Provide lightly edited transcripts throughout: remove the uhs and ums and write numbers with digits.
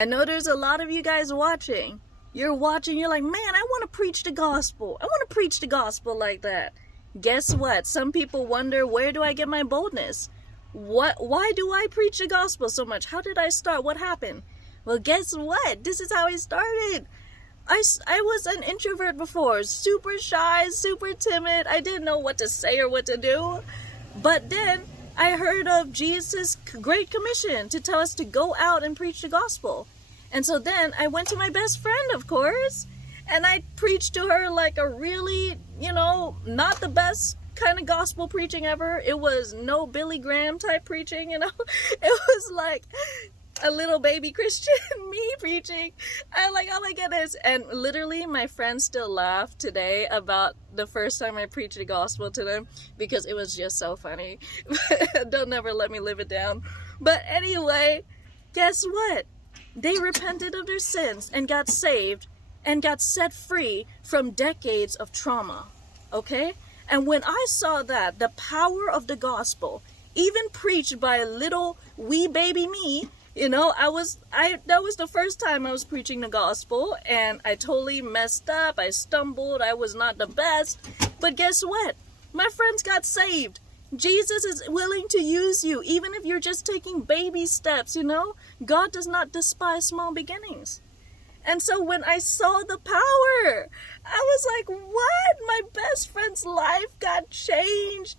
I know there's a lot of you guys watching. You're watching, you're like, man, I want to preach the gospel. I want to preach the gospel like that. Guess what? Some people wonder, where do I get my boldness? Why do I preach the gospel so much? How did I start? What happened? Well, guess what? This is how I started. I was an introvert before, super shy, super timid. I didn't know what to say or what to do. But then I heard of Jesus' Great Commission to tell us to go out and preach the gospel. And so then I went to my best friend, of course, and I preached to her like a really, not the best kind of gospel preaching ever. It was no Billy Graham type preaching, It was like a little baby Christian, me preaching. I'm like, oh my goodness. And literally my friends still laugh today about the first time I preached the gospel to them because it was just so funny. Don't never let me live it down. But anyway, guess what? They repented of their sins and got saved and got set free from decades of trauma. Okay? And when I saw that, the power of the gospel, even preached by a little wee baby me, that was the first time I was preaching the gospel, and I totally messed up. I stumbled. I was not the best. But guess what? My friends got saved. Jesus is willing to use you, even if you're just taking baby steps, God does not despise small beginnings. And so when I saw the power, I was like, what? My best friend's life got changed.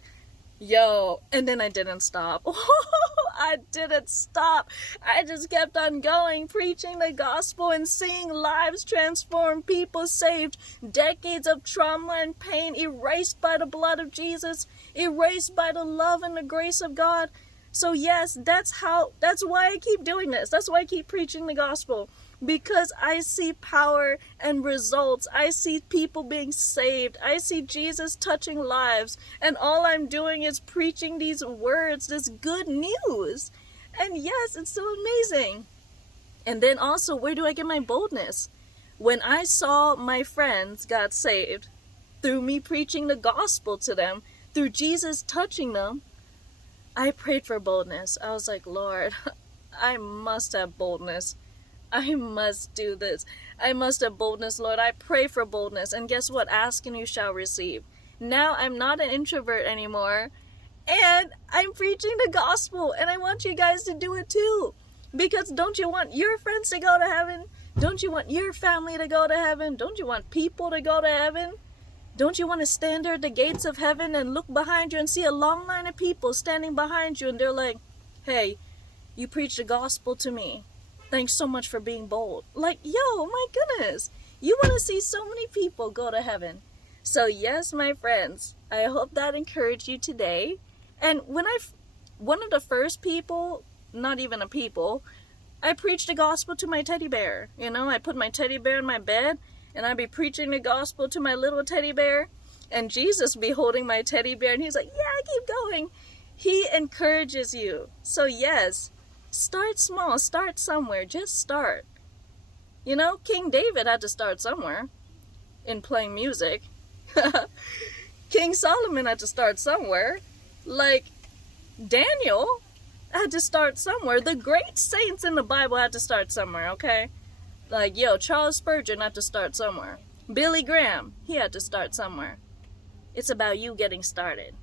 Yo, and then I didn't stop. I didn't stop. I just kept on going, preaching the gospel and seeing lives transformed, people saved, decades of trauma and pain erased by the blood of Jesus, erased by the love and the grace of God. So yes, that's why I keep doing this. That's why I keep preaching the gospel. Because I see power and results. I see people being saved. I see Jesus touching lives. And all I'm doing is preaching these words, this good news. And yes, it's so amazing. And then also, where do I get my boldness? When I saw my friends got saved, through me preaching the gospel to them, through Jesus touching them, I prayed for boldness. I was like, Lord, I must have boldness. I must do this. I must have boldness, Lord. I pray for boldness. And guess what? Ask and you shall receive. Now I'm not an introvert anymore. And I'm preaching the gospel. And I want you guys to do it too. Because don't you want your friends to go to heaven? Don't you want your family to go to heaven? Don't you want people to go to heaven? Don't you want to stand there at the gates of heaven and look behind you and see a long line of people standing behind you? And they're like, hey, you preach the gospel to me. Thanks so much for being bold. Like, yo, my goodness. You want to see so many people go to heaven. So yes, my friends, I hope that encouraged you today. And one of the first people, not even a people, I preached the gospel to my teddy bear. I put my teddy bear in my bed and I'd be preaching the gospel to my little teddy bear. And Jesus be holding my teddy bear and he's like, yeah, keep going. He encourages you. So yes, start small, start somewhere, just start. King David had to start somewhere in playing music. King Solomon had to start somewhere. Like Daniel had to start somewhere. The great saints in the Bible had to start somewhere, okay? Like, Charles Spurgeon had to start somewhere. Billy Graham, he had to start somewhere. It's about you getting started.